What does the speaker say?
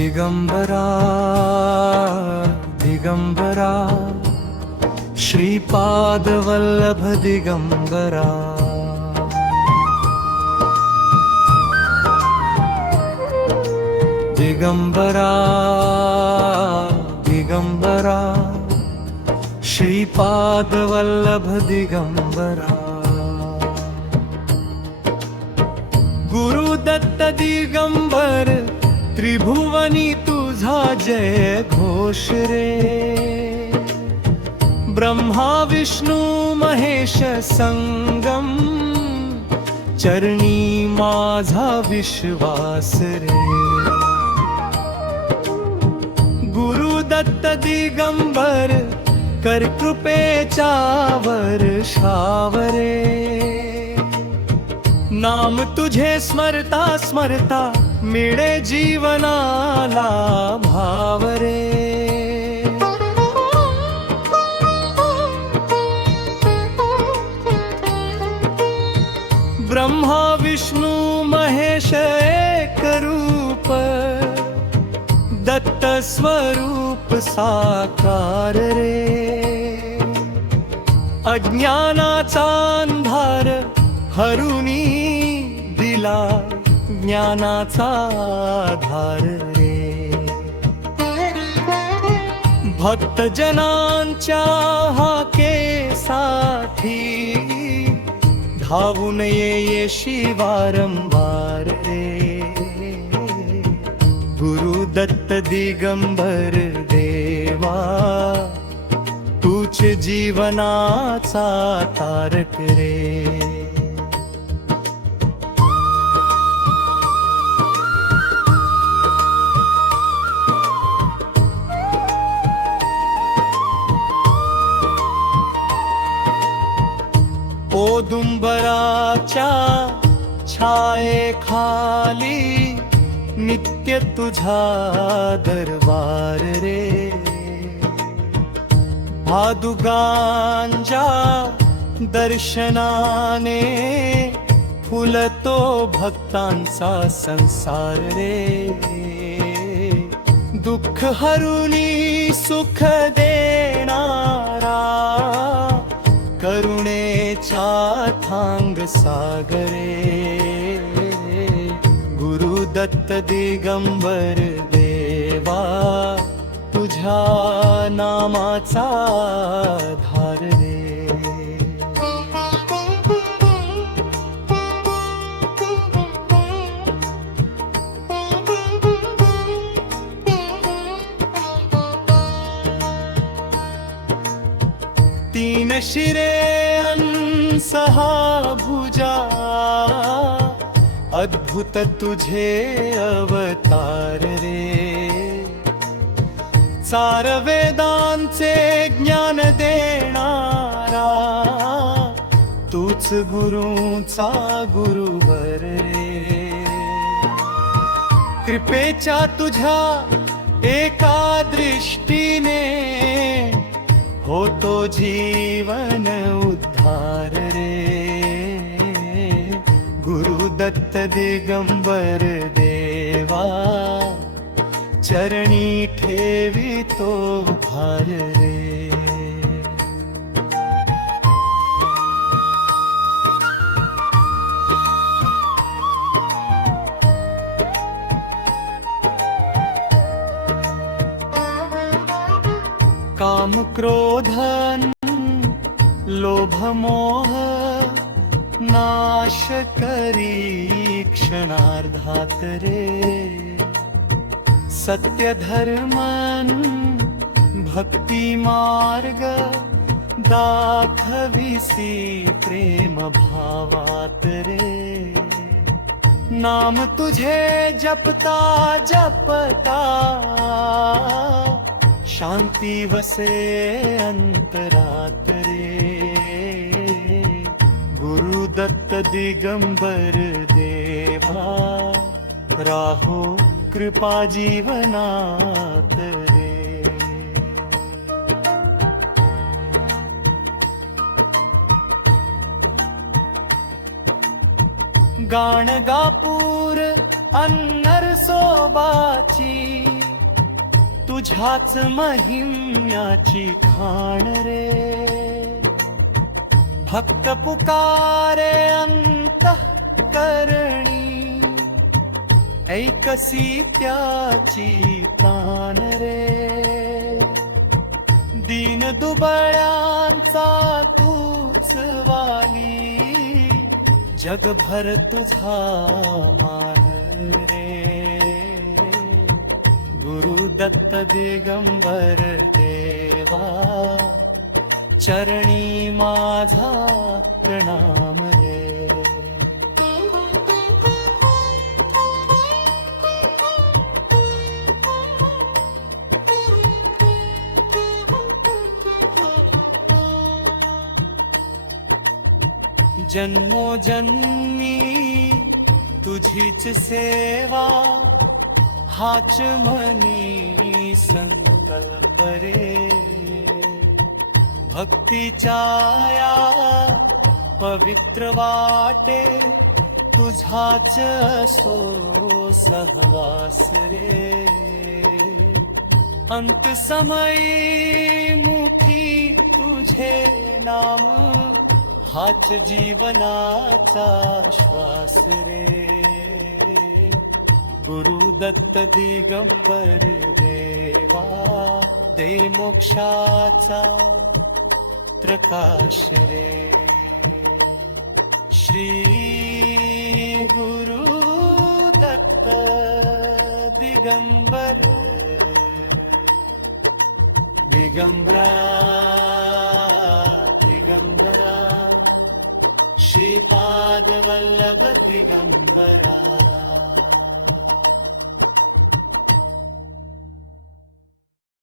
दिगंबरा दिगंबरा श्रीपाद वल्लभ दिगंबरा दिगंबरा दिगंबरा श्रीपाद वल्लभ दिगंबरा गुरुदत्त दिगंबर त्रिभुवनी तुझा जय घोष रे ब्रह्मा विष्णू महेश संगम चरणी माझा विश्वास रे गुरुदत्त दिगंबर कर कृपेचा वर्षावरे नाम तुझे स्मरता स्मरता मिळे जीवनाला भाव रे ब्रह्मा विष्णू महेश एक रूप दत्त स्वरूप साकार रे अज्ञानाचा अंधार हरुनी दिला ज्ञानाचा आधार रे भक्त जनांच्या हाकेसाठी धावून येशी वारंवार रे गुरुदत्त दिगंबर देवा तूच जीवनाचा तारक रे औदुंबराच्या छायेखाली नित्य तुझा दरबार रे भादुगांच्या दर्शनाने फुलतो भक्तांचा संसार रे दुःख हरुनी सुख देणारा करुणेचा थांग सागरे गुरुदत्त दिगंबर देवा तुझ्या नामाचा धार रे तीन शिरे अन सहा भुजा अद्भुत तुझे अवतार रे चार वेदांचे ज्ञान देणारा तूच गुरूचा गुरुवर रे कृपेच्या तुझ्या एका दृष्टीने होतो जीवन उद्धार रे गुरुदत्त दिगंबर देवा चरणी ठेवितो भार रे काम क्रोधन लोभ मोह नाश करी क्षणार्धात रे सत्य धर्मन भक्ती मार्ग दाखविसी प्रेम भावात रे नाम तुझे जपता जपता शांती वसे अंतरात रे गुरुदत्त दिगंबर देवा राहो कृपा जीवनात रे गाणगापूर अन्नर सोबात तुझ्याच महिम्याची खाण रे. भक्त पुकारे अंतःकरणी, ऐकसी त्याची तान रे. दीन दुबळ्यांचा तूच वाली, जगभर तुझा मान रे. गुरु दत्त दिगंबर देवा, चरणी माझा प्रणाम रे. जन्मोजन्मी तुझीच सेवा, हाच मनी संकल्प रे. भक्तीच्या या पवित्र वाटे, तुझाच असो सहवास रे. अंत समयी मुखी तुझे नाम, हाच जीवनाचा श्वास रे. गुरु दत्त दिगंबर देवा, दे मोक्षाचा प्रकाश रे. श्री गुरु दत्त दिगंबर दिगंबरा दिगंबरा, श्रीपाद वल्लभ दिगंबरा.